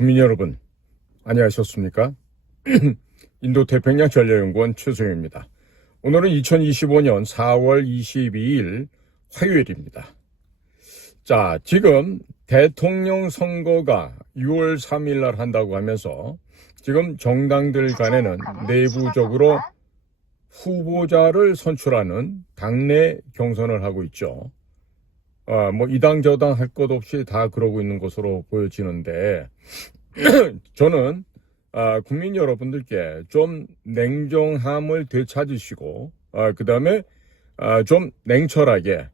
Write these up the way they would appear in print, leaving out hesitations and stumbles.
국민 여러분, 안녕하셨습니까? 인도태평양 전략연구원 최소영입니다. 오늘은 2025년 4월 22일 화요일입니다. 자, 지금 대통령 선거가 6월 3일 날 한다고 하면서 지금 정당들 간에는 내부적으로 후보자를 선출하는 당내 경선을 하고 있죠. 이 당 저 당 할 것 없이 다 그러고 있는 것으로 보여지는데 저는 국민 여러분들께 좀 냉정함을 되찾으시고 그 다음에 좀 냉철하게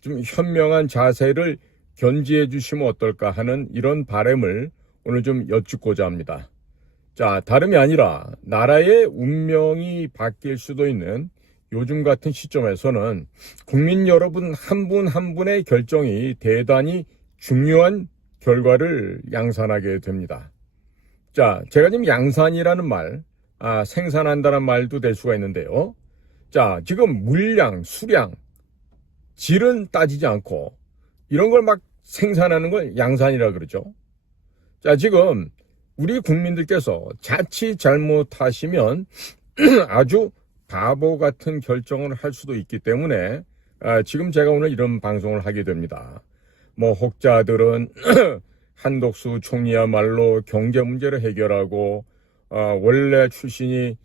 좀 현명한 자세를 견지해 주시면 어떨까 하는 이런 바람을 오늘 좀 여쭙고자 합니다. 자, 다름이 아니라 나라의 운명이 바뀔 수도 있는 요즘 같은 시점에서는 국민 여러분 한 분 한 분의 결정이 대단히 중요한 결과를 양산하게 됩니다. 자, 제가 지금 양산이라는 말, 생산한다는 말도 될 수가 있는데요. 자, 지금 물량, 수량, 질은 따지지 않고 이런 걸 막 생산하는 걸 양산이라 그러죠. 자, 지금 우리 국민들께서 자칫 잘못하시면 아주 바보 같은 결정을 할 수도 있기 때문에 지금 제가 오늘 이런 방송을 하게 됩니다. 혹자들은 한덕수 총리야말로 경제 문제를 해결하고 원래 출신이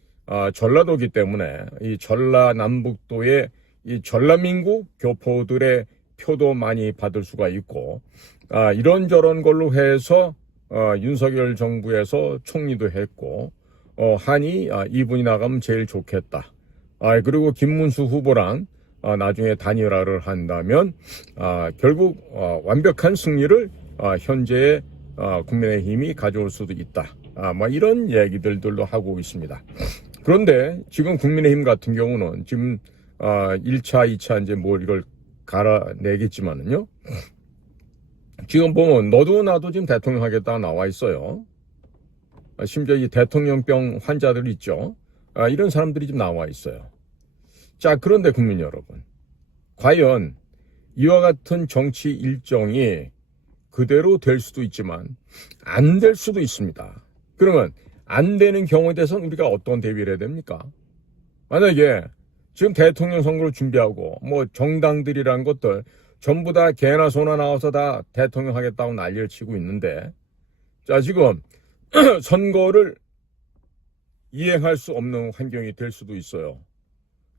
전라도이기 때문에 이 전라남북도의 이 전라민국 교포들의 표도 많이 받을 수가 있고 이런저런 걸로 해서 윤석열 정부에서 총리도 했고 하니 이분이 나가면 제일 좋겠다. 그리고 김문수 후보랑 나중에 단일화를 한다면 결국 완벽한 승리를 현재의 국민의힘이 가져올 수도 있다. 이런 얘기들도 하고 있습니다. 그런데 지금 국민의힘 같은 경우는 지금 1차, 2차 이제 이걸 갈아내겠지만은요. 지금 보면 너도 나도 지금 대통령 하겠다 나와 있어요. 심지어 이 대통령병 환자들 있죠. 이런 사람들이 지금 나와 있어요. 자, 그런데 국민 여러분, 과연 이와 같은 정치 일정이 그대로 될 수도 있지만 안 될 수도 있습니다. 그러면 안 되는 경우에 대해서는 우리가 어떤 대비를 해야 됩니까? 만약에 지금 대통령 선거를 준비하고 정당들이라는 것들 전부 다 개나 소나 나와서 다 대통령 하겠다고 난리를 치고 있는데, 자, 지금 선거를 이행할 수 없는 환경이 될 수도 있어요.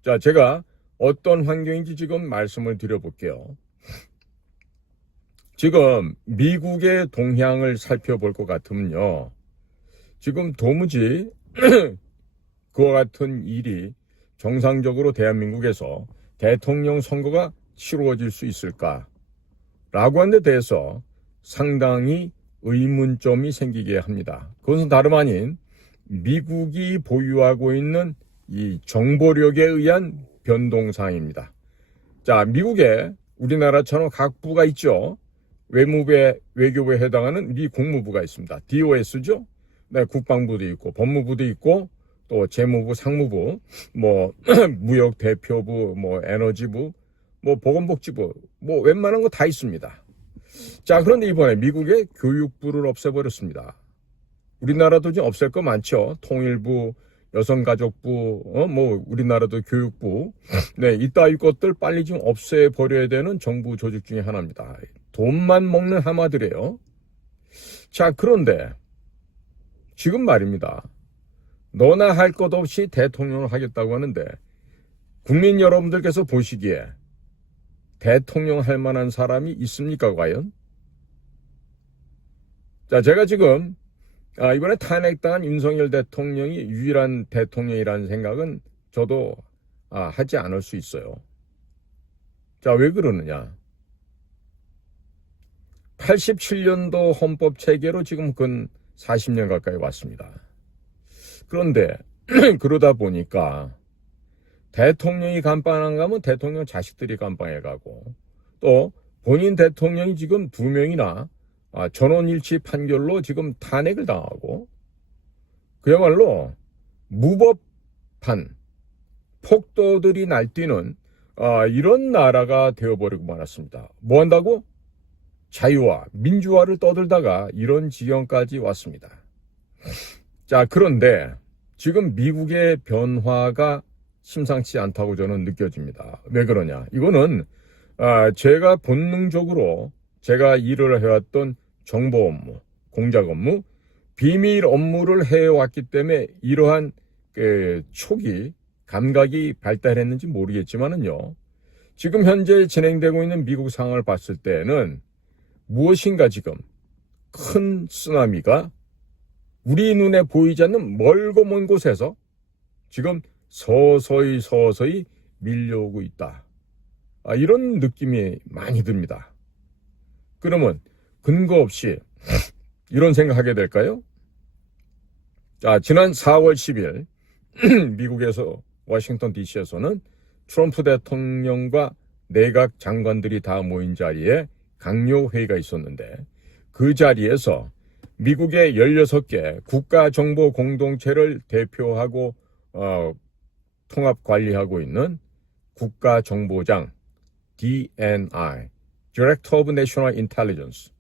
자, 제가 어떤 환경인지 지금 말씀을 드려볼게요. 지금 미국의 동향을 살펴볼 것 같으면요. 지금 도무지 그와 같은 일이 정상적으로 대한민국에서 대통령 선거가 치루어질 수 있을까라고 하는 데 대해서 상당히 의문점이 생기게 합니다. 그것은 다름 아닌 미국이 보유하고 있는 이 정보력에 의한 변동사항입니다. 자, 미국에 우리나라처럼 각 부가 있죠. 외무부에, 외교부에 해당하는 미 국무부가 있습니다. DOS죠. 네, 국방부도 있고 법무부도 있고 또 재무부, 상무부, 무역대표부, 에너지부, 보건복지부, 웬만한 거 다 있습니다. 자, 그런데 이번에 미국의 교육부를 없애버렸습니다. 우리나라도 지금 없앨 거 많죠. 통일부, 여성가족부, 우리나라도 교육부. 네, 이따위 것들 빨리 좀 없애버려야 되는 정부 조직 중에 하나입니다. 돈만 먹는 하마들이에요. 자, 그런데 지금 말입니다. 너나 할 것 없이 대통령을 하겠다고 하는데 국민 여러분들께서 보시기에 대통령 할 만한 사람이 있습니까, 과연? 자, 제가 지금 이번에 탄핵당한 윤석열 대통령이 유일한 대통령이라는 생각은 저도 하지 않을 수 있어요. 자, 왜 그러느냐? 87년도 헌법 체계로 지금 근 40년 가까이 왔습니다. 그런데 그러다 보니까 대통령이 감방 안 가면 대통령 자식들이 감방에 가고 또 본인 대통령이 지금 2명이나 전원일치 판결로 지금 탄핵을 당하고 그야말로 무법한 폭도들이 날뛰는 이런 나라가 되어버리고 말았습니다. 뭐 한다고? 자유와 민주화를 떠들다가 이런 지경까지 왔습니다. 자, 그런데 지금 미국의 변화가 심상치 않다고 저는 느껴집니다. 왜 그러냐? 이거는 제가 본능적으로 제가 일을 해왔던 정보 업무, 공작 업무, 비밀 업무를 해왔기 때문에 이러한 촉이, 감각이 발달했는지 모르겠지만은요. 지금 현재 진행되고 있는 미국 상황을 봤을 때는 무엇인가 지금 큰 쓰나미가 우리 눈에 보이지 않는 멀고 먼 곳에서 지금 서서히 밀려오고 있다. 이런 느낌이 많이 듭니다. 그러면 근거 없이 이런 생각하게 될까요? 자, 지난 4월 10일 미국에서 워싱턴 DC에서는 트럼프 대통령과 내각 장관들이 다 모인 자리에 강요 회의가 있었는데 그 자리에서 미국의 16개 국가정보 공동체를 대표하고 통합 관리하고 있는 국가정보장 DNI, Director of National Intelligence,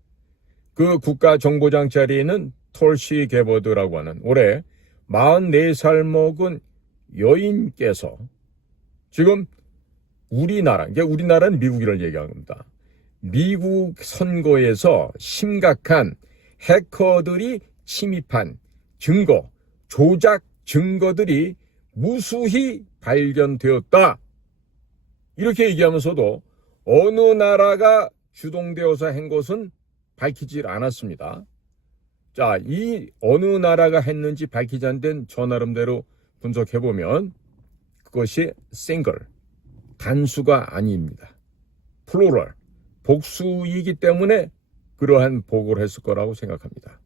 그 국가정보장 자리에는 톨시 게버드라고 하는 올해 44살 먹은 여인께서 지금 우리나라는 미국이라는 얘기하는 겁니다. 미국 선거에서 심각한 해커들이 침입한 증거, 조작 증거들이 무수히 발견되었다. 이렇게 얘기하면서도 어느 나라가 주동되어서 한 것은 밝히질 않았습니다. 자, 이 어느 나라가 했는지 밝히지 않은 저 나름대로 분석해보면 그것이 싱글, 단수가 아닙니다. 플로럴, 복수이기 때문에 그러한 보고를 했을 거라고 생각합니다.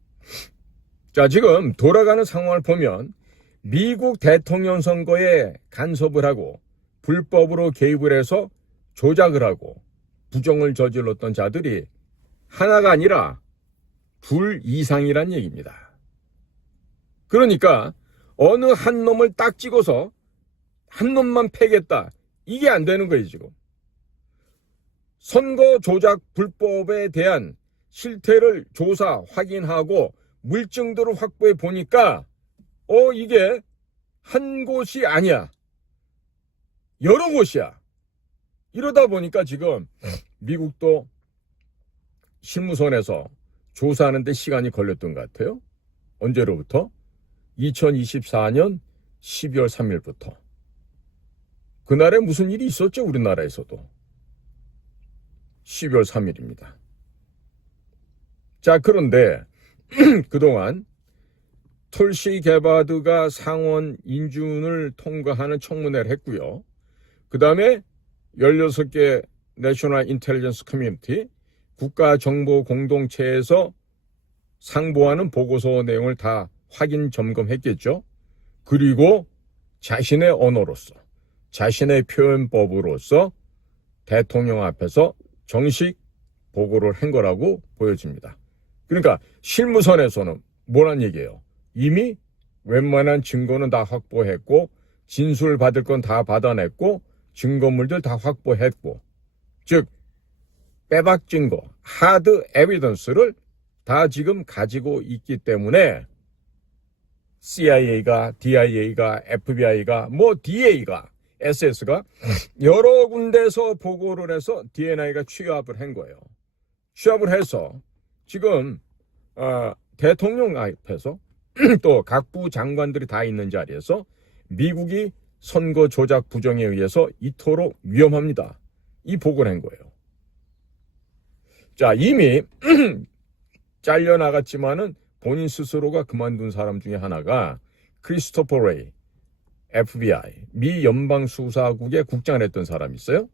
자, 지금 돌아가는 상황을 보면 미국 대통령 선거에 간섭을 하고 불법으로 개입을 해서 조작을 하고 부정을 저질렀던 자들이 하나가 아니라 둘 이상이란 얘기입니다. 그러니까 어느 한 놈을 딱 찍어서 한 놈만 패겠다. 이게 안 되는 거예요, 지금. 선거 조작 불법에 대한 실태를 조사, 확인하고 물증들을 확보해 보니까 이게 한 곳이 아니야. 여러 곳이야. 이러다 보니까 지금 미국도 실무선에서 조사하는 데 시간이 걸렸던 것 같아요. 언제로부터? 2024년 12월 3일부터. 그날에 무슨 일이 있었죠, 우리나라에서도. 12월 3일입니다. 자, 그런데 그동안 톨시 게바드가 상원 인준을 통과하는 청문회를 했고요. 그 다음에 16개 내셔널 인텔리전스 커뮤니티 국가정보공동체에서 상보하는 보고서 내용을 다 확인 점검했겠죠. 그리고 자신의 언어로서, 자신의 표현법으로서 대통령 앞에서 정식 보고를 한 거라고 보여집니다. 그러니까 실무선에서는 뭐란 얘기예요? 이미 웬만한 증거는 다 확보했고 진술 받을 건 다 받아냈고 증거물들 다 확보했고, 즉 빼박 증거, 하드 에비던스를 다 지금 가지고 있기 때문에 CIA가, DIA가, FBI가, DA가, SS가 여러 군데서 보고를 해서 DNI가 취합을 한 거예요. 취합을 해서 지금 대통령 앞에서 또 각부 장관들이 다 있는 자리에서 미국이 선거 조작 부정에 의해서 이토록 위험합니다. 이 보고를 한 거예요. 자, 이미 잘려나갔지만은 본인 스스로가 그만둔 사람 중에 하나가 크리스토퍼 레이, FBI, 미 연방수사국의 국장을 했던 사람이 있어요.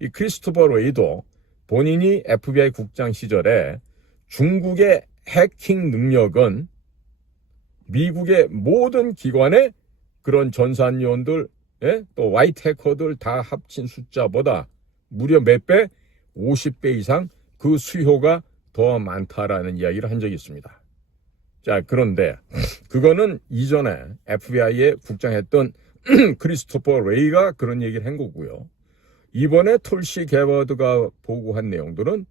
이 크리스토퍼 레이도 본인이 FBI 국장 시절에 중국의 해킹 능력은 미국의 모든 기관의 그런 전산요원들, 또 화이트 해커들 다 합친 숫자보다 무려 몇 배? 50배 이상 그 수요가 더 많다라는 이야기를 한 적이 있습니다. 자, 그런데 그거는 이전에 FBI에 국장했던 크리스토퍼 레이가 그런 얘기를 한 거고요. 이번에 톨시 게버드가 보고한 내용들은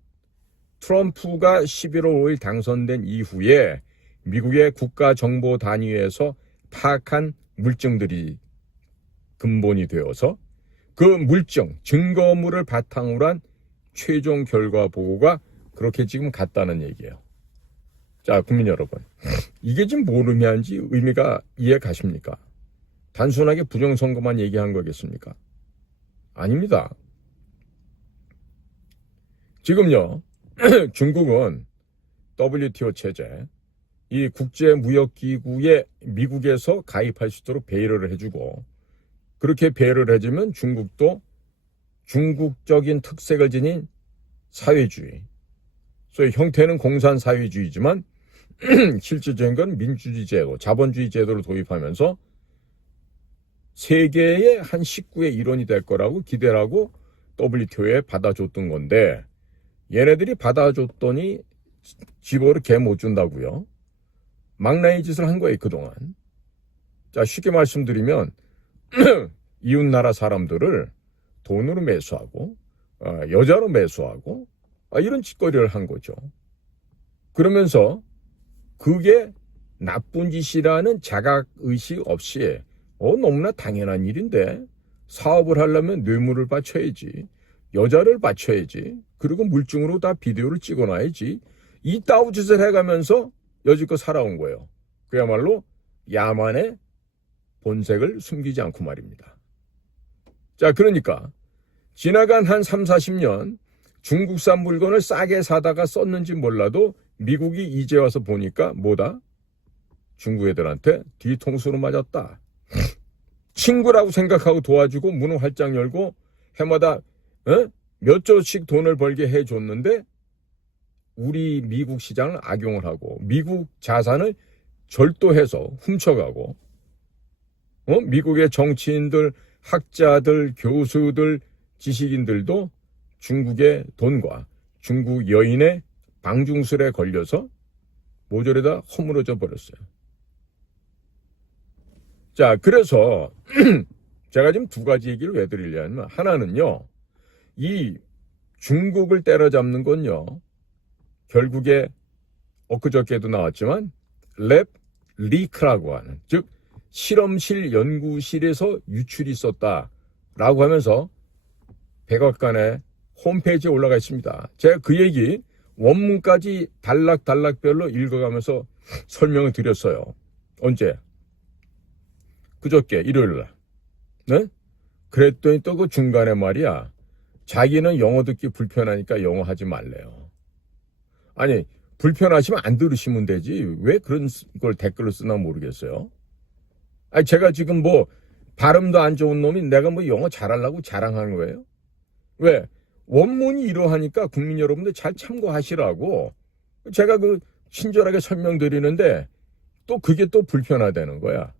트럼프가 11월 5일 당선된 이후에 미국의 국가정보단위에서 파악한 물증들이 근본이 되어서 그 물증, 증거물을 바탕으로 한 최종 결과 보고가 그렇게 지금 갔다는 얘기예요. 자, 국민 여러분, 이게 지금 뭔 의미인지 의미가 이해 가십니까? 단순하게 부정선거만 얘기한 거겠습니까? 아닙니다. 지금요, 중국은 WTO 체제, 이 국제무역기구에 미국에서 가입할 수 있도록 배려를 해주고, 그렇게 배려를 해주면 중국도 중국적인 특색을 지닌 사회주의, 소위 형태는 공산사회주의지만 실질적인 건 민주주의 제도, 자본주의 제도를 도입하면서 세계의 한 식구의 일원이 될 거라고 기대를 하고 WTO에 받아줬던 건데, 얘네들이 받아줬더니 집어를 개 못 준다고요. 망나니 짓을 한 거예요, 그동안. 자, 쉽게 말씀드리면 이웃나라 사람들을 돈으로 매수하고 여자로 매수하고 이런 짓거리를 한 거죠. 그러면서 그게 나쁜 짓이라는 자각의식 없이 너무나 당연한 일인데, 사업을 하려면 뇌물을 바쳐야지, 여자를 바쳐야지, 그리고 물증으로 다 비디오를 찍어놔야지, 이 따우짓을 해가면서 여지껏 살아온 거예요. 그야말로 야만의 본색을 숨기지 않고 말입니다. 자, 그러니까 지나간 한 3, 40년 중국산 물건을 싸게 사다가 썼는지 몰라도 미국이 이제 와서 보니까 뭐다? 중국 애들한테 뒤통수로 맞았다. 친구라고 생각하고 도와주고 문을 활짝 열고 해마다 몇 조씩 돈을 벌게 해줬는데 우리 미국 시장을 악용을 하고 미국 자산을 절도해서 훔쳐가고 미국의 정치인들, 학자들, 교수들, 지식인들도 중국의 돈과 중국 여인의 방중술에 걸려서 모조리 다 허물어져 버렸어요. 자, 그래서 제가 지금 두 가지 얘기를 왜 드리려면, 하나는요, 이 중국을 때려잡는 건요, 결국에 엊그저께도 나왔지만 랩 리크라고 하는, 즉 실험실 연구실에서 유출이 있었다라고 하면서 백악관의 홈페이지에 올라가 있습니다. 제가 그 얘기 원문까지 단락별로 읽어가면서 설명을 드렸어요. 언제? 그저께 일요일날. 네? 그랬더니 또 그 중간에 말이야, 자기는 영어 듣기 불편하니까 영어 하지 말래요. 아니, 불편하시면 안 들으시면 되지 왜 그런 걸 댓글로 쓰나 모르겠어요. 아니, 제가 지금 뭐 발음도 안 좋은 놈이 내가 뭐 영어 잘하려고 자랑하는 거예요? 왜? 원문이 이러하니까 국민 여러분들 잘 참고하시라고 제가 그 친절하게 설명드리는데 또 그게 또 불편하다는 거야.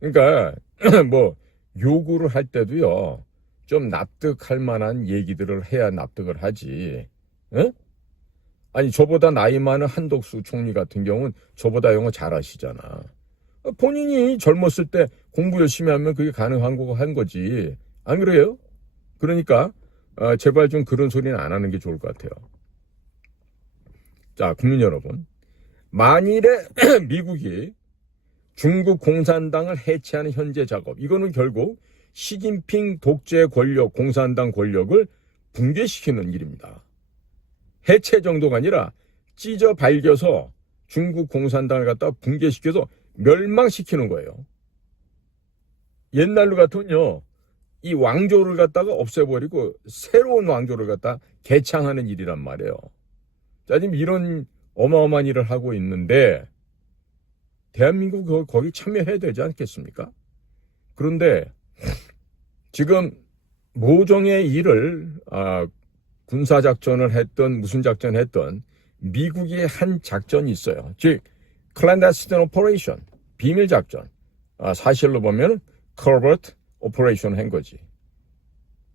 그러니까 뭐 요구를 할 때도요, 좀 납득할 만한 얘기들을 해야 납득을 하지. 응? 아니, 저보다 나이 많은 한덕수 총리 같은 경우는 저보다 영어 잘하시잖아. 본인이 젊었을 때 공부 열심히 하면 그게 가능한 거고 한 거지. 안 그래요? 그러니까 제발 좀 그런 소리는 안 하는 게 좋을 것 같아요. 자, 국민 여러분, 만일에 미국이 중국 공산당을 해체하는 현재 작업, 이거는 결국 시진핑 독재 권력, 공산당 권력을 붕괴시키는 일입니다. 해체 정도가 아니라 찢어 발겨서 중국 공산당을 갖다 붕괴시켜서 멸망시키는 거예요. 옛날로 같으면요, 이 왕조를 갖다가 없애버리고 새로운 왕조를 갖다 개창하는 일이란 말이에요. 자, 지금 이런 어마어마한 일을 하고 있는데 대한민국 거기 참여해야 되지 않겠습니까? 그런데 지금 모종의 일을 군사작전을 했던 무슨 작전을 했던 미국이 한 작전이 있어요. 즉 clandestine operation, 비밀작전. 사실로 보면 covert operation 한 거지.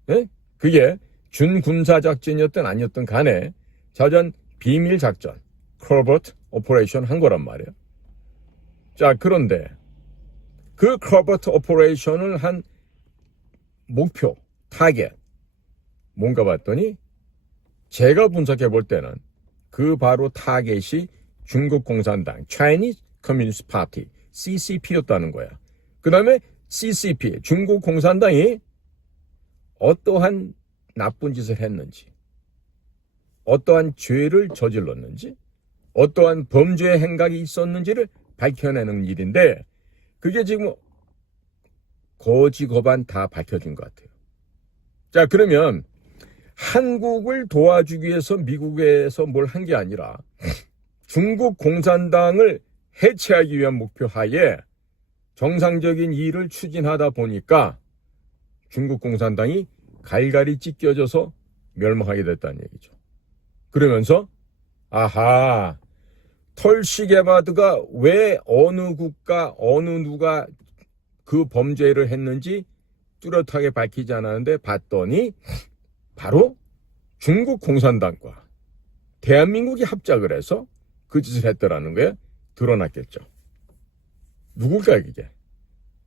네? 그게 준군사작전이었든 아니었든 간에 자전 비밀작전, covert operation 한 거란 말이에요. 자, 그런데 그 covert operation을 한 목표, 타겟 뭔가 봤더니 제가 분석해 볼 때는 그 바로 타겟이 중국 공산당, Chinese Communist Party, CCP였다는 거야. 그 다음에 CCP, 중국 공산당이 어떠한 나쁜 짓을 했는지, 어떠한 죄를 저질렀는지, 어떠한 범죄 행각이 있었는지를 밝혀내는 일인데, 그게 지금 거지거반 다 밝혀진 것 같아요. 자, 그러면 한국을 도와주기 위해서 미국에서 뭘 한 게 아니라 중국 공산당을 해체하기 위한 목표 하에 정상적인 일을 추진하다 보니까 중국 공산당이 갈갈이 찢겨져서 멸망하게 됐다는 얘기죠. 그러면서 아하, 털시 게바드가 왜 어느 국가 어느 누가 그 범죄를 했는지 뚜렷하게 밝히지 않았는데 봤더니 바로 중국 공산당과 대한민국이 합작을 해서 그 짓을 했더라는 거에 드러났겠죠. 누굴까요, 이게?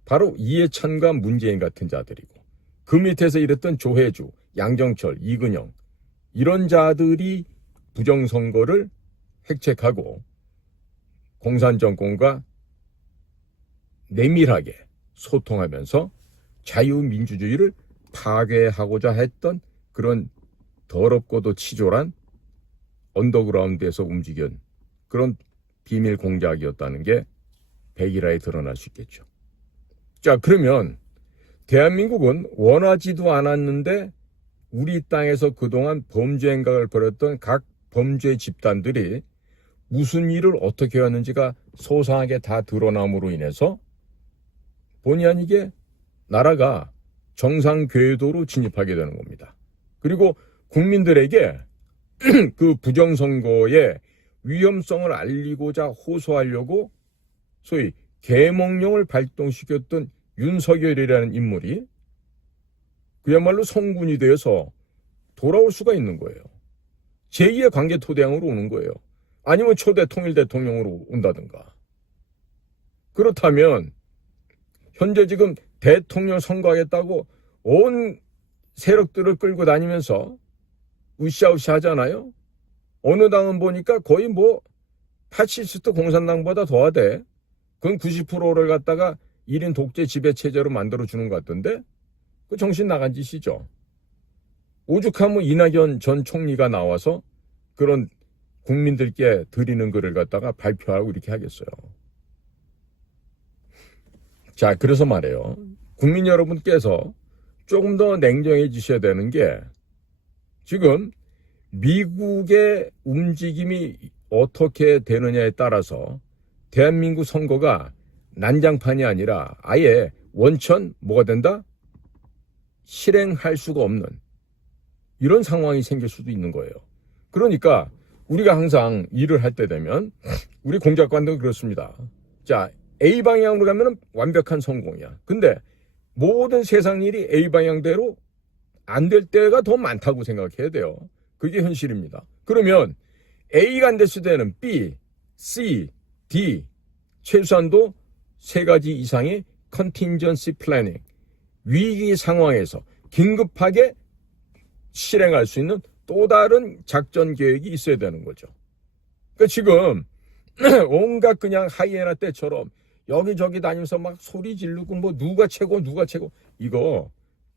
바로 이해찬과 문재인 같은 자들이고, 그 밑에서 일했던 조혜주, 양정철, 이근영, 이런 자들이 부정선거를 획책하고 공산정권과 내밀하게 소통하면서 자유민주주의를 파괴하고자 했던 그런 더럽고도 치졸한 언더그라운드에서 움직인 그런 비밀 공작이었다는 게 백일하에 드러날 수 있겠죠. 자, 그러면 대한민국은 원하지도 않았는데 우리 땅에서 그동안 범죄 행각을 벌였던 각 범죄 집단들이 무슨 일을 어떻게 했는지가 소상하게 다 드러남으로 인해서 본의 아니게 나라가 정상 궤도로 진입하게 되는 겁니다. 그리고 국민들에게 그 부정선거의 위험성을 알리고자 호소하려고 소위 계몽령을 발동시켰던 윤석열이라는 인물이 그야말로 성군이 되어서 돌아올 수가 있는 거예요. 제2의 관계토대양으로 오는 거예요. 아니면 초대 통일 대통령으로 온다든가. 그렇다면 현재 지금 대통령 선거하겠다고 온 세력들을 끌고 다니면서 으쌰으쌰 하잖아요. 어느 당은 보니까 거의 뭐 파시스트 공산당보다 더하대. 그건 90%를 갖다가 1인 독재 지배체제로 만들어주는 것 같던데 그 정신 나간 짓이죠. 오죽하면 이낙연 전 총리가 나와서 그런 국민들께 드리는 글을 갖다가 발표하고 이렇게 하겠어요. 자, 그래서 말이에요. 국민 여러분께서 조금 더 냉정해지셔야 되는 게 지금 미국의 움직임이 어떻게 되느냐에 따라서 대한민국 선거가 난장판이 아니라 아예 원천 뭐가 된다? 실행할 수가 없는 이런 상황이 생길 수도 있는 거예요. 그러니까 우리가 항상 일을 할 때 되면 우리 공작관도 그렇습니다. 자, A 방향으로 가면 완벽한 성공이야. 근데 모든 세상 일이 A 방향대로 안 될 때가 더 많다고 생각해야 돼요. 그게 현실입니다. 그러면 A가 안 됐을 때는 B, C, D 최소한도 3가지 이상의 컨틴전시 플래닝 위기 상황에서 긴급하게 실행할 수 있는 또 다른 작전 계획이 있어야 되는 거죠. 그러니까 지금 온갖 그냥 하이에나 때처럼 여기저기 다니면서 막 소리 지르고 뭐 누가 최고 이거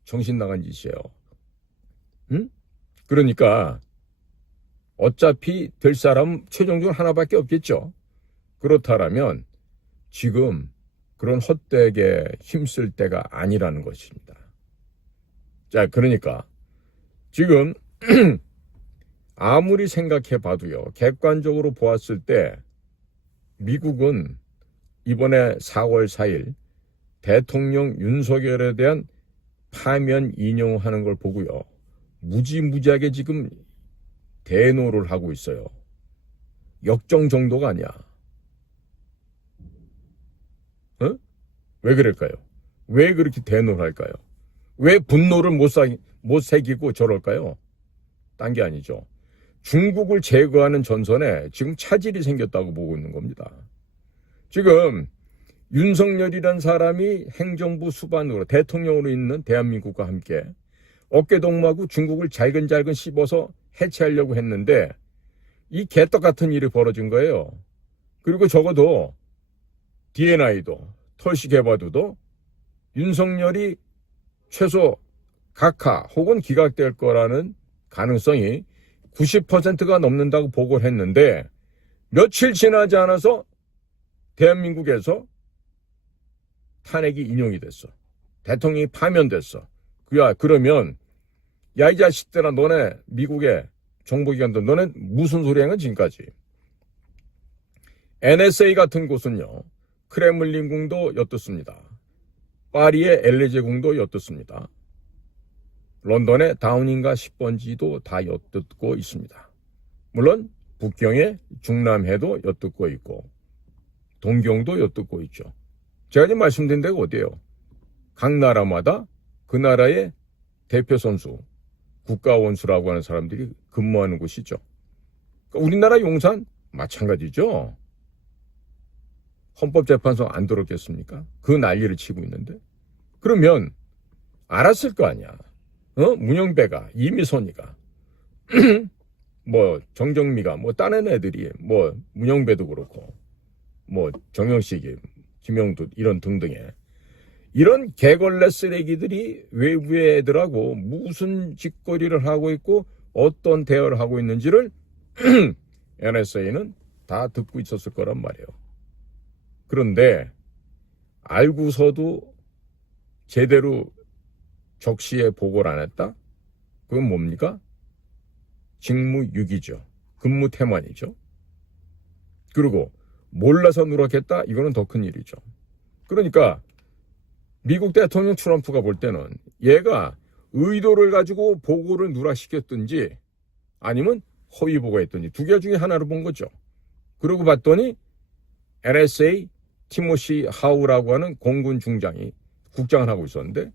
정신 나간 짓이에요. 응? 그러니까 어차피 될 사람 최종적으로 하나밖에 없겠죠. 그렇다면 지금 그런 헛되게 힘쓸 때가 아니라는 것입니다. 자, 그러니까 지금 아무리 생각해 봐도요, 객관적으로 보았을 때 미국은 이번에 4월 4일 대통령 윤석열에 대한 파면 인용하는 걸 보고요, 무지무지하게 지금 대노를 하고 있어요. 역정 정도가 아니야. 어? 왜 그럴까요? 왜 그렇게 대노를 할까요? 왜 분노를 못 새기고 저럴까요? 딴 게 아니죠. 중국을 제거하는 전선에 지금 차질이 생겼다고 보고 있는 겁니다. 지금 윤석열이란 사람이 행정부 수반으로 대통령으로 있는 대한민국과 함께 어깨동무하고 중국을 잘근잘근 씹어서 해체하려고 했는데 이 개떡 같은 일이 벌어진 거예요. 그리고 적어도 D&I도 털시 개바두도 윤석열이 최소 각하 혹은 기각될 거라는 가능성이 90%가 넘는다고 보고를 했는데 며칠 지나지 않아서 대한민국에서 탄핵이 인용이 됐어. 대통령이 파면됐어. 그러면 야 이 자식들아 너네 미국의 정보기관들 너네 무슨 소리 한 건 지금까지. NSA 같은 곳은요. 크렘린궁도 엿듣습니다. 파리의 엘리제궁도 엿듣습니다. 런던의 다우닝가 10번지도 다 엿듣고 있습니다. 물론 북경의 중남해도 엿듣고 있고 동경도 엿듣고 있죠. 제가 지금 말씀드린 데가 어디예요? 각 나라마다 그 나라의 대표 선수, 국가원수라고 하는 사람들이 근무하는 곳이죠. 그러니까 우리나라 용산 마찬가지죠. 헌법재판소 안 들었겠습니까? 그 난리를 치고 있는데. 그러면 알았을 거 아니야. 문영배가, 이미선이가, 뭐 정정미가, 뭐 다른 애들이, 뭐 문영배도 그렇고, 뭐 정영식이, 김영두 이런 등등의 이런 개걸레 쓰레기들이 외부의 애들하고 무슨 짓거리를 하고 있고 어떤 대화를 하고 있는지를 NSA는 다 듣고 있었을 거란 말이에요. 그런데 알고서도 제대로 적시에 보고를 안 했다? 그건 뭡니까? 직무유기죠. 근무태만이죠. 그리고 몰라서 누락했다? 이거는 더 큰 일이죠. 그러니까 미국 대통령 트럼프가 볼 때는 얘가 의도를 가지고 보고를 누락시켰든지 아니면 허위 보고했든지 두 개 중에 하나를 본 거죠. 그러고 봤더니 NSA 티모시 하우라고 하는 공군 중장이 국장을 하고 있었는데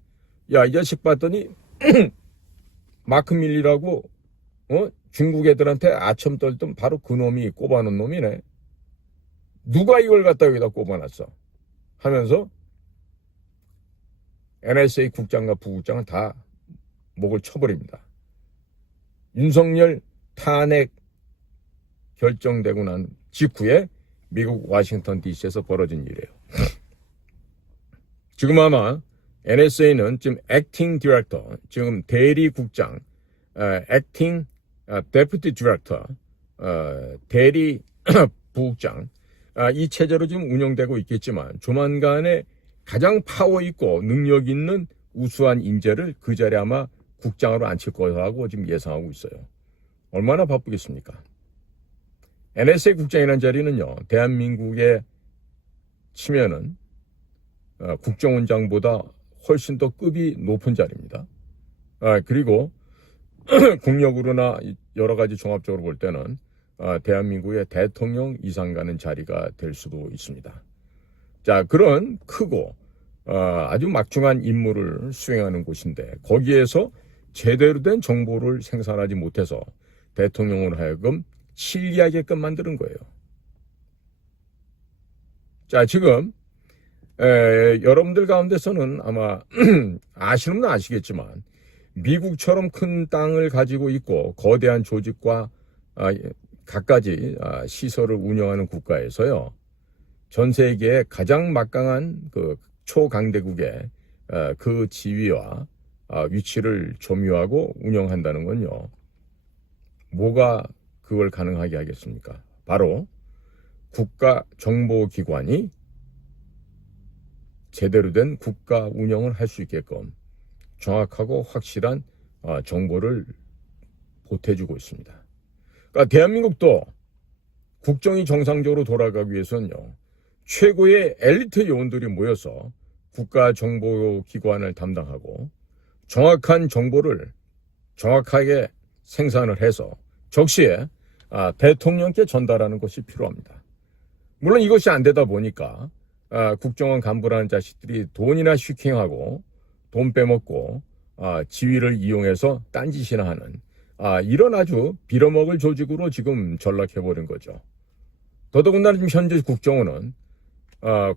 야, 이 자식 봤더니 마크 밀리라고 중국 애들한테 아첨 떨던 바로 그 놈이 꼽아놓은 놈이네. 누가 이걸 갖다 여기다 꼽아놨어? 하면서 NSA 국장과 부국장은 다 목을 쳐버립니다. 윤석열 탄핵 결정되고 난 직후에 미국 워싱턴 DC에서 벌어진 일이에요. 지금 아마 NSA는 지금 액팅 디렉터, 지금 대리 국장, 액팅 데프티 디렉터, 대리 부국장, 이 체제로 지금 운영되고 있겠지만 조만간에 가장 파워 있고 능력 있는 우수한 인재를 그 자리에 아마 국장으로 앉힐 거라고 지금 예상하고 있어요. 얼마나 바쁘겠습니까? NSA 국장이라는 자리는요, 대한민국에 치면은 국정원장보다 훨씬 더 급이 높은 자리입니다. 그리고 국력으로나 여러 가지 종합적으로 볼 때는 대한민국의 대통령 이상 가는 자리가 될 수도 있습니다. 자, 그런 크고 아주 막중한 임무를 수행하는 곳인데 거기에서 제대로 된 정보를 생산하지 못해서 대통령으로 하여금 실리하게끔 만드는 거예요. 자, 지금 여러분들 가운데서는 아마 아시는 분 아시겠지만 미국처럼 큰 땅을 가지고 있고 거대한 조직과 갖가지 시설을 운영하는 국가에서요. 전 세계의 가장 막강한 그 초강대국의 그 지위와 위치를 점유하고 운영한다는 건요. 뭐가 그걸 가능하게 하겠습니까? 바로 국가정보기관이 제대로 된 국가 운영을 할 수 있게끔 정확하고 확실한 정보를 보태주고 있습니다. 그러니까 대한민국도 국정이 정상적으로 돌아가기 위해서는요. 최고의 엘리트 요원들이 모여서 국가정보기관을 담당하고 정확한 정보를 정확하게 생산을 해서 적시에 대통령께 전달하는 것이 필요합니다. 물론 이것이 안 되다 보니까 국정원 간부라는 자식들이 돈이나 슈킹하고 돈 빼먹고 지위를 이용해서 딴짓이나 하는 이런 아주 빌어먹을 조직으로 지금 전락해버린 거죠. 더더군다나 지금 현재 국정원은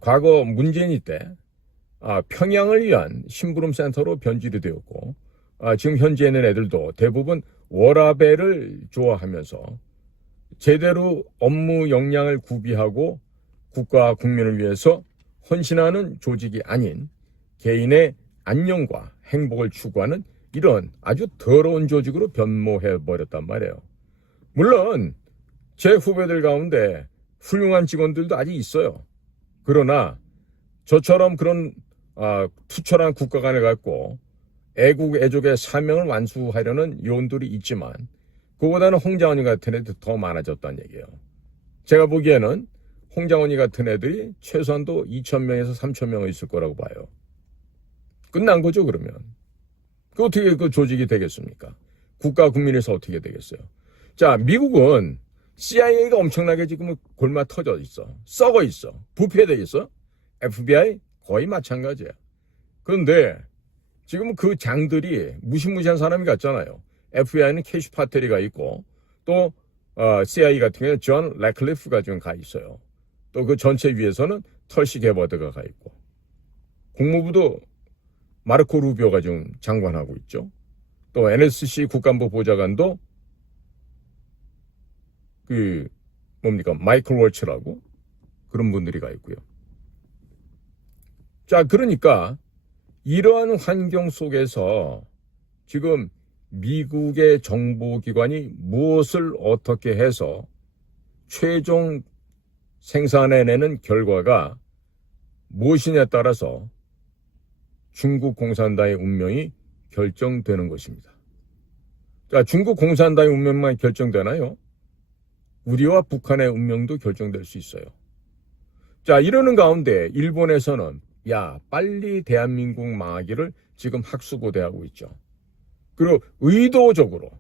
과거 문재인이 때 평양을 위한 심부름 센터로 변질이 되었고 지금 현재 있는 애들도 대부분 워라밸을 좋아하면서 제대로 업무 역량을 구비하고 국가 국민을 위해서 헌신하는 조직이 아닌 개인의 안녕과 행복을 추구하는 이런 아주 더러운 조직으로 변모해버렸단 말이에요. 물론 제 후배들 가운데 훌륭한 직원들도 아직 있어요. 그러나 저처럼 그런 투철한 국가관을 갖고 애국 애족의 사명을 완수하려는 요원들이 있지만 그보다는 홍장원이 같은 애들 더 많아졌다는 얘기예요. 제가 보기에는 홍장원이 같은 애들이 최소한도 2,000명에서 3,000명은 있을 거라고 봐요. 끝난 거죠, 그러면. 그 어떻게 그 조직이 되겠습니까? 국가 국민에서 어떻게 되겠어요? 자, 미국은 CIA가 엄청나게 지금 골마 터져 있어. 썩어 있어. 부패돼 있어. FBI 거의 마찬가지야. 그런데 지금 그 장들이 무시무시한 사람이 같잖아요. FBI는 캐시 파테리가 있고 또 CIA 같은 경우는 존 래클리프가 지금 가 있어요. 또 그 전체 위에서는 털시 게버드가 가 있고 국무부도 마르코 루비오가 지금 장관하고 있죠. 또 NSC 국간부 보좌관도 마이클 월츠라고 그런 분들이 가 있고요. 자, 그러니까 이러한 환경 속에서 지금 미국의 정보기관이 무엇을 어떻게 해서 최종 생산해내는 결과가 무엇이냐에 따라서 중국 공산당의 운명이 결정되는 것입니다. 자, 중국 공산당의 운명만 결정되나요? 우리와 북한의 운명도 결정될 수 있어요. 자, 이러는 가운데 일본에서는 빨리 대한민국 망하기를 지금 학수고대하고 있죠. 그리고 의도적으로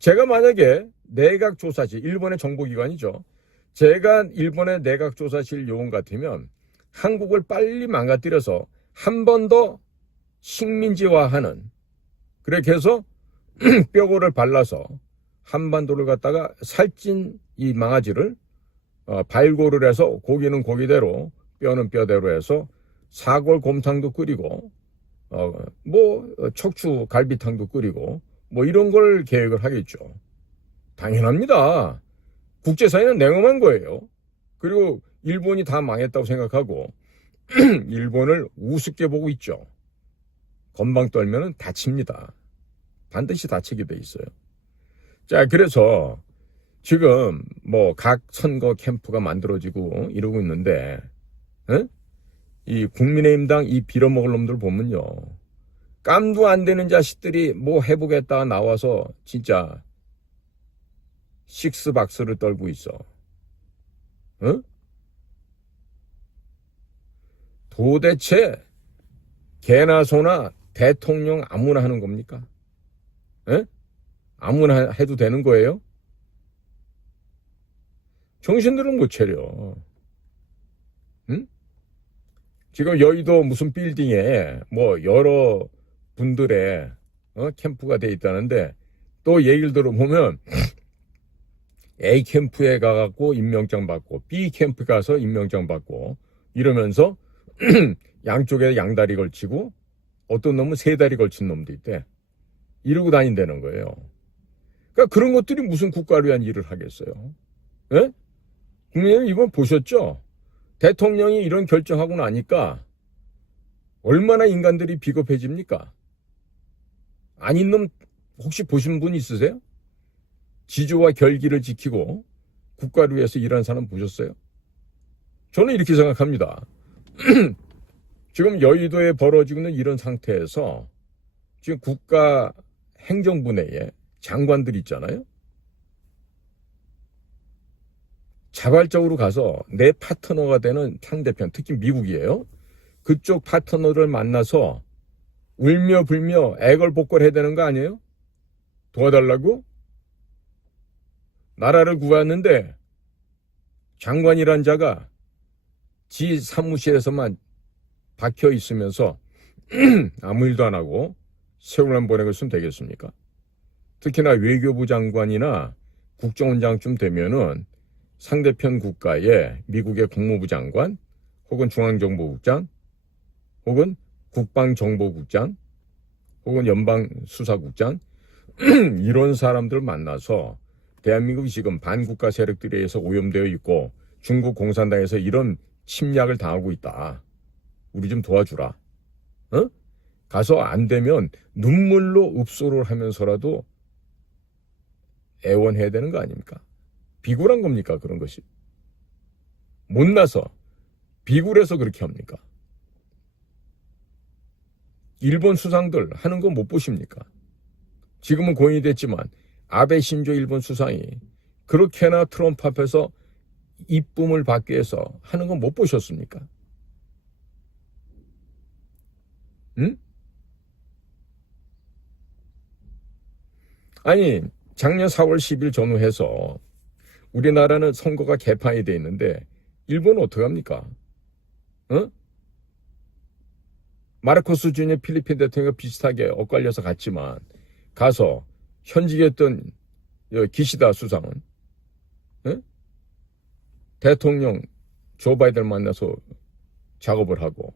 제가 만약에 내각조사실, 일본의 정보기관이죠. 제가 일본의 내각조사실 요원 같으면 한국을 빨리 망가뜨려서 한 번 더 식민지화하는, 그렇게 해서 뼈고를 발라서 한반도를 갖다가 살찐 이 망아지를 발골을 해서 고기는 고기대로 뼈는 뼈대로 해서 사골 곰탕도 끓이고 척추 갈비탕도 끓이고 이런 걸 계획을 하겠죠. 당연합니다. 국제사회는 냉엄한 거예요. 그리고 일본이 다 망했다고 생각하고 일본을 우습게 보고 있죠. 건방 떨면은 다칩니다. 반드시 다치게 돼 있어요. 자, 그래서 지금 각 선거 캠프가 만들어지고 이러고 있는데, 이 국민의힘당 이 빌어먹을 놈들 보면요, 깜도 안 되는 자식들이 해보겠다 나와서 진짜 식스박스를 떨고 있어. 도대체 개나 소나 대통령 아무나 하는 겁니까? 아무나 해도 되는 거예요? 정신들은 못 차려. 지금 여의도 무슨 빌딩에 여러 분들의 캠프가 돼 있다는데, 또 얘기를 들어보면 A 캠프에 가갖고 임명장 받고 B 캠프 가서 임명장 받고 이러면서 양쪽에 양다리 걸치고 어떤 놈은 세 다리 걸친 놈도 있대. 이러고 다닌다는 거예요. 그러니까 그런 것들이 무슨 국가를 위한 일을 하겠어요? 국민님 이번 보셨죠? 대통령이 이런 결정하고 나니까 얼마나 인간들이 비겁해집니까? 아닌 놈 혹시 보신 분 있으세요? 지조와 결기를 지키고 국가를 위해서 일하는 사람 보셨어요? 저는 이렇게 생각합니다. 지금 여의도에 벌어지고 있는 이런 상태에서 지금 국가 행정부 내에 장관들 있잖아요. 자발적으로 가서 내 파트너가 되는 상대편, 특히 미국이에요. 그쪽 파트너를 만나서 울며 불며 애걸복걸해야 되는 거 아니에요? 도와달라고? 나라를 구했는데 장관이란 자가 지 사무실에서만 박혀 있으면서 아무 일도 안 하고 세월만 보내고 있으면 되겠습니까? 특히나 외교부 장관이나 국정원장쯤 되면은 상대편 국가의 미국의 국무부 장관 혹은 중앙정보국장 혹은 국방정보국장 혹은 연방수사국장 이런 사람들 만나서 대한민국이 지금 반국가 세력들에 의해서 오염되어 있고 중국 공산당에서 이런 침략을 당하고 있다. 우리 좀 도와주라. 어? 가서 안 되면 눈물로 읍소를 하면서라도 애원해야 되는 거 아닙니까? 비굴한 겁니까? 그런 것이. 못나서 비굴해서 그렇게 합니까? 일본 수상들 하는 거 못 보십니까? 지금은 고인이 됐지만 아베 신조 일본 수상이 그렇게나 트럼프 앞에서 이쁨을 받기 위해서 하는 건 못 보셨습니까? 응? 아니 작년 4월 10일 전후해서 우리나라는 선거가 개판이 돼 있는데 일본은 어떡합니까? 어? 마르코스 주니어 필리핀 대통령과 비슷하게 엇갈려서 갔지만 가서 현직에 있던 기시다 수상은 대통령 조 바이든 만나서 작업을 하고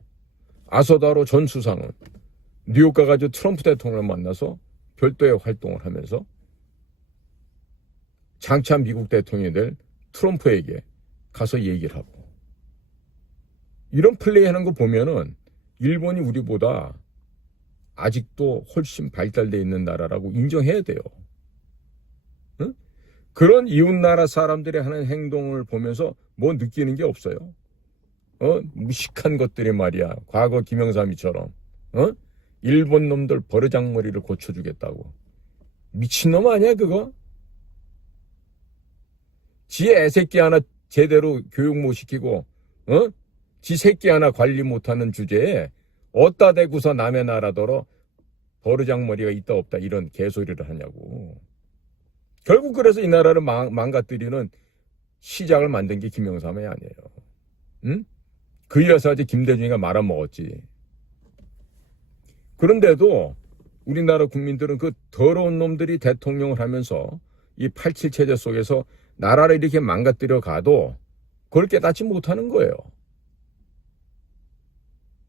아소다로 전 수상은 뉴욕 가가지고 트럼프 대통령을 만나서 별도의 활동을 하면서 장차 미국 대통령이 될 트럼프에게 가서 얘기를 하고 이런 플레이 하는 거 보면은 일본이 우리보다 아직도 훨씬 발달되어 있는 나라라고 인정해야 돼요. 응? 그런 이웃나라 사람들이 하는 행동을 보면서 뭐 느끼는 게 없어요. 무식한 것들이 말이야. 과거 김영삼이처럼 일본 놈들 버르장머리를 고쳐주겠다고. 미친놈 아니야 그거? 지 애새끼 하나 제대로 교육 못 시키고 지 새끼 하나 관리 못하는 주제에 어디다 대고서 남의 나라더러 버르장머리가 있다 없다 이런 개소리를 하냐고. 결국 그래서 이 나라를 망가뜨리는 시작을 만든 게 김영삼이 아니에요. 응? 그 이래서 아직 김대중이가 말아먹었지. 그런데도 우리나라 국민들은 그 더러운 놈들이 대통령을 하면서 이 87 체제 속에서 나라를 이렇게 망가뜨려 가도 그걸 깨닫지 못하는 거예요.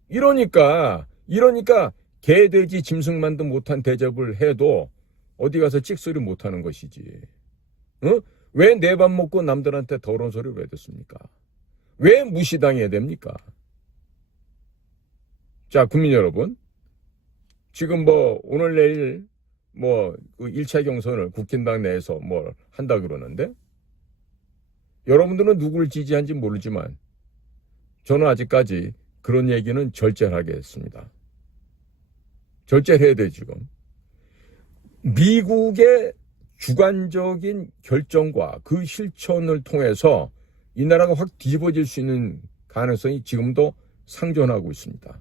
이러니까 개돼지 짐승만도 못한 대접을 해도 어디 가서 찍소리 못하는 것이지. 왜 내 밥 먹고 남들한테 더러운 소리 왜 듣습니까? 왜 무시당해야 됩니까? 자, 국민 여러분. 지금 뭐 오늘 내일 뭐 그 1차 경선을 국힘당 내에서 뭐 한다 그러는데 여러분들은 누구를 지지한지 모르지만 저는 아직까지 그런 얘기는 절제하게 했습니다. 절제해야 돼 지금. 미국의 주관적인 결정과 그 실천을 통해서 이 나라가 확 뒤집어질 수 있는 가능성이 지금도 상존하고 있습니다.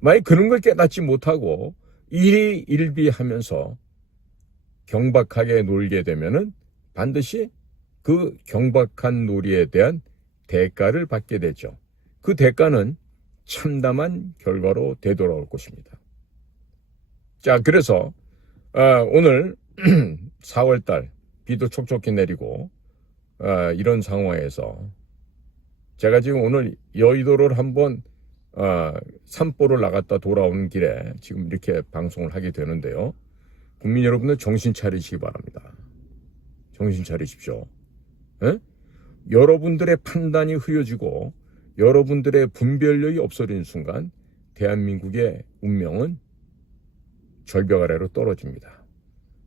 만약 그런 걸 깨닫지 못하고 일희일비하면서 경박하게 놀게 되면은 반드시 그 경박한 놀이에 대한 대가를 받게 되죠. 그 대가는 참담한 결과로 되돌아올 것입니다. 자, 그래서 오늘 4월달 비도 촉촉히 내리고 이런 상황에서 제가 지금 오늘 여의도를 한번 산보를 나갔다 돌아오는 길에 지금 이렇게 방송을 하게 되는데요. 국민 여러분들 정신 차리시기 바랍니다. 정신 차리십시오. 에? 여러분들의 판단이 흐려지고 여러분들의 분별력이 없어지는 순간 대한민국의 운명은 절벽 아래로 떨어집니다.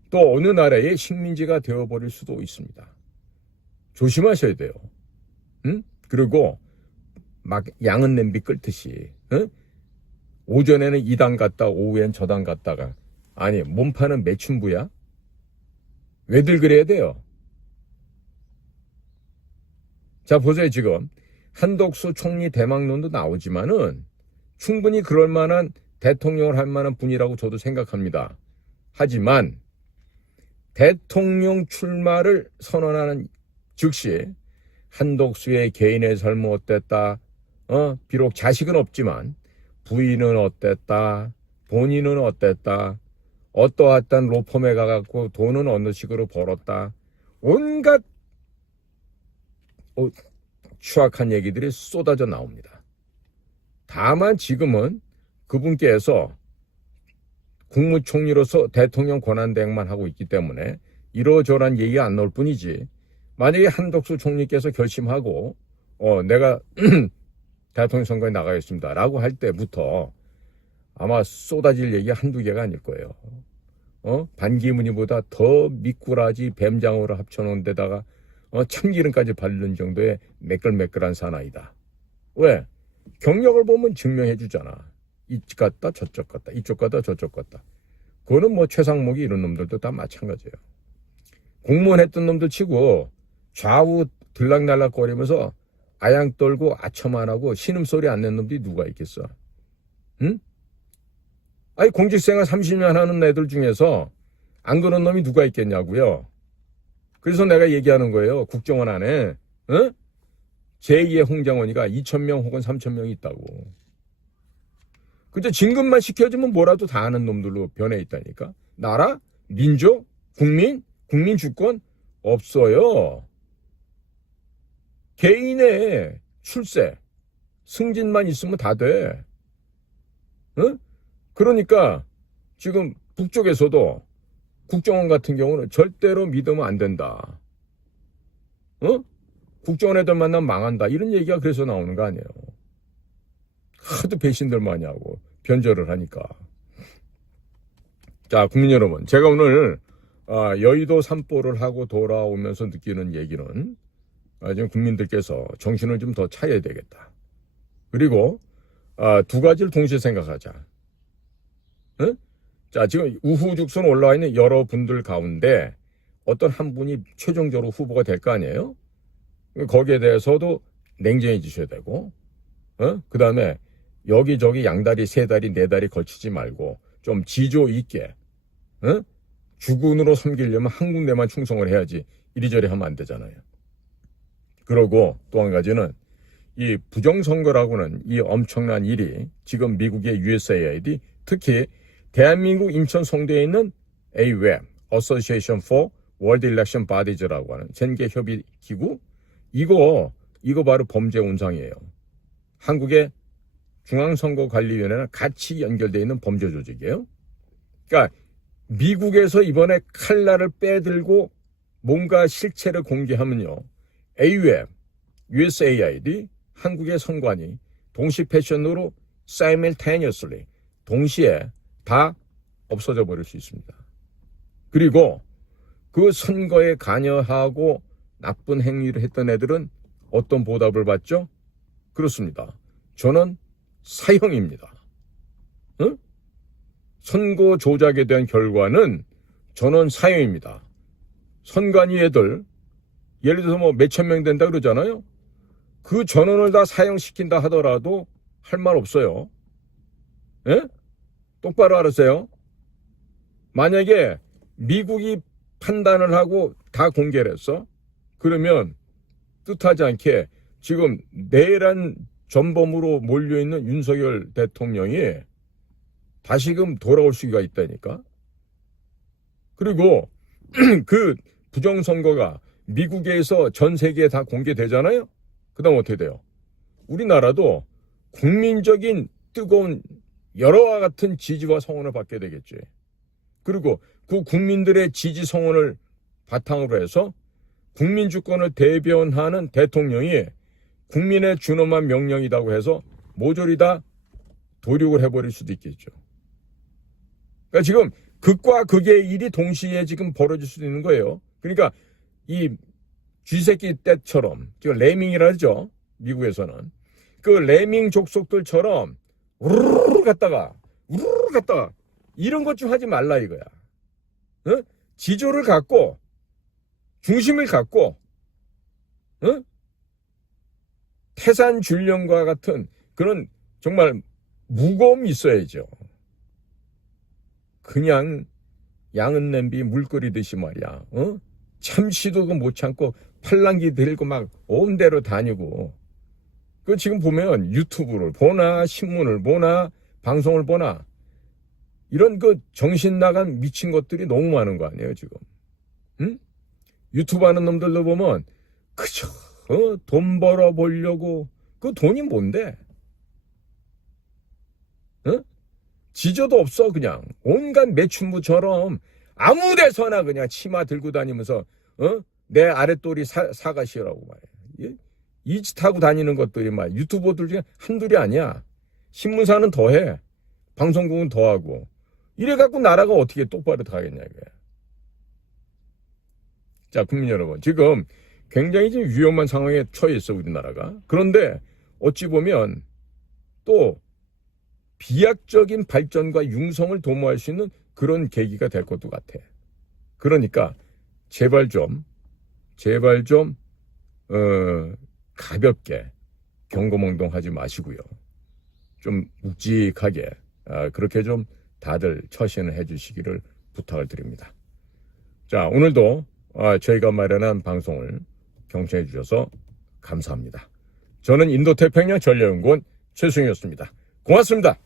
또 어느 나라의 식민지가 되어버릴 수도 있습니다. 조심하셔야 돼요. 응? 그리고 막 양은 냄비 끓듯이 오전에는 이 당 갔다 오후엔 저 당 갔다가 아니 몸파는 매춘부야? 왜들 그래야 돼요? 자 보세요. 지금 한덕수 총리 대망론도 나오지만은 충분히 그럴 만한 대통령을 할 만한 분이라고 저도 생각합니다. 하지만 대통령 출마를 선언하는 즉시 한덕수의 개인의 삶은 어땠다, 비록 자식은 없지만 부인은 어땠다, 본인은 어땠다, 어떠한 로펌에 가갖고 돈은 어느 식으로 벌었다, 온갖 추악한 얘기들이 쏟아져 나옵니다. 다만 지금은 그분께서 국무총리로서 대통령 권한대행만 하고 있기 때문에 이러저러한 얘기가 안 나올 뿐이지, 만약에 한덕수 총리께서 결심하고 내가 대통령 선거에 나가겠습니다 라고 할 때부터 아마 쏟아질 얘기가 한두 개가 아닐 거예요. 반기문이보다 더 미꾸라지 뱀장어를 합쳐놓은 데다가 참기름까지 바르는 정도의 매끌매끌한 사나이다. 왜? 경력을 보면 증명해 주잖아. 이쪽 갔다 저쪽 갔다, 이쪽 갔다 저쪽 갔다. 그거는 뭐 최상목이 이런 놈들도 다 마찬가지예요. 공무원 했던 놈들 치고 좌우 들락날락거리면서 아양 떨고 아첨 안 하고 신음소리 안 낸 놈들이 누가 있겠어? 응? 아니, 공직생활 30년 하는 애들 중에서 안 그런 놈이 누가 있겠냐고요. 그래서 내가 얘기하는 거예요. 국정원 안에 제2의 홍장원이가 2,000명 혹은 3,000명이 있다고. 그저 진급만 시켜주면 뭐라도 다 하는 놈들로 변해 있다니까. 나라, 민족, 국민 주권 없어요. 개인의 출세, 승진만 있으면 다 돼. 그러니까 지금 북쪽에서도 국정원 같은 경우는 절대로 믿으면 안 된다. 국정원 애들 만나면 망한다. 이런 얘기가 그래서 나오는 거 아니에요. 하도 배신들 많이 하고 변절을 하니까. 자, 국민 여러분, 제가 오늘 여의도 산보를 하고 돌아오면서 느끼는 얘기는 지금 국민들께서 정신을 좀 더 차려야 되겠다. 그리고 두 가지를 동시에 생각하자. 자, 지금 우후죽순 올라와 있는 여러분들 가운데 어떤 한 분이 최종적으로 후보가 될 거 아니에요? 거기에 대해서도 냉정해지셔야 되고, 그 다음에 여기저기 양다리, 세다리, 네다리 걸치지 말고 좀 지조 있게, 주군으로 섬기려면 한 군데만 충성을 해야지 이리저리 하면 안 되잖아요. 그러고 또 한 가지는 이 부정선거라고는 이 엄청난 일이 지금 미국의 USAID, 특히 대한민국 인천 송도에 있는 AWEB, Association for World Election Bodies라고 하는 젠계협의기구, 이거 바로 범죄 온상이에요. 한국의 중앙선거관리위원회랑 같이 연결되어 있는 범죄 조직이에요. 그러니까 미국에서 이번에 칼날을 빼들고 뭔가 실체를 공개하면요, AWEB, USAID, 한국의 선관위 동시 패션으로 simultaneously, 동시에 다 없어져 버릴 수 있습니다. 그리고 그 선거에 관여하고 나쁜 행위를 했던 애들은 어떤 보답을 받죠? 그렇습니다. 저는 사형입니다. 선거 조작에 대한 결과는 저는 사형입니다. 선관위 애들 예를 들어서 뭐 몇천 명 된다 그러잖아요. 그 전원을 다 사형시킨다 하더라도 할 말 없어요. 똑바로 알으세요. 만약에 미국이 판단을 하고 다 공개를 했어? 그러면 뜻하지 않게 지금 내란 전범으로 몰려있는 윤석열 대통령이 다시금 돌아올 수가 있다니까. 그리고 그 부정선거가 미국에서 전 세계에 다 공개되잖아요. 그 다음 어떻게 돼요? 우리나라도 국민적인 뜨거운 여러와 같은 지지와 성원을 받게 되겠지. 그리고 그 국민들의 지지 성원을 바탕으로 해서 국민주권을 대변하는 대통령이 국민의 준엄한 명령이라고 해서 모조리 다 도륙을 해버릴 수도 있겠죠. 그러니까 지금 극과 극의 일이 동시에 지금 벌어질 수도 있는 거예요. 그러니까 이 쥐새끼 떼처럼, 지금 레밍이라 하죠, 미국에서는. 그 레밍 족속들처럼 우르르 갔다가 이런 것 좀 하지 말라 이거야. 지조를 갖고 중심을 갖고 태산줄령과 같은 그런 정말 무거움이 있어야죠. 그냥 양은 냄비 물 끓이듯이 말이야. 참시도 못 참고 팔랑귀 들고 막 온 데로 다니고. 그 지금 보면 유튜브를 보나 신문을 보나 방송을 보나 이런 그 정신 나간 미친 것들이 너무 많은 거 아니에요 지금. 유튜브 하는 놈들도 보면 그저 돈 벌어 보려고. 그 돈이 뭔데? 지저도 없어. 그냥 온갖 매춘부처럼 아무 데서나 그냥 치마 들고 다니면서 내 아랫돌이 사가시라고 말이야. 이 짓 하고 다니는 것들이 막 유튜버들 중에 한둘이 아니야. 신문사는 더해. 방송국은 더하고. 이래갖고 나라가 어떻게 똑바로 가겠냐 이게. 자, 국민 여러분, 지금 굉장히 지금 위험한 상황에 처해 있어 우리나라가. 그런데 어찌 보면 또 비약적인 발전과 융성을 도모할 수 있는 그런 계기가 될 것도 같아. 그러니까 제발 좀 가볍게 경고망동하지 마시고요. 좀 묵직하게 그렇게 좀 다들 처신을 해주시기를 부탁을 드립니다. 자, 오늘도 저희가 마련한 방송을 경청해 주셔서 감사합니다. 저는 인도태평양 전략연구원 최승희였습니다. 고맙습니다.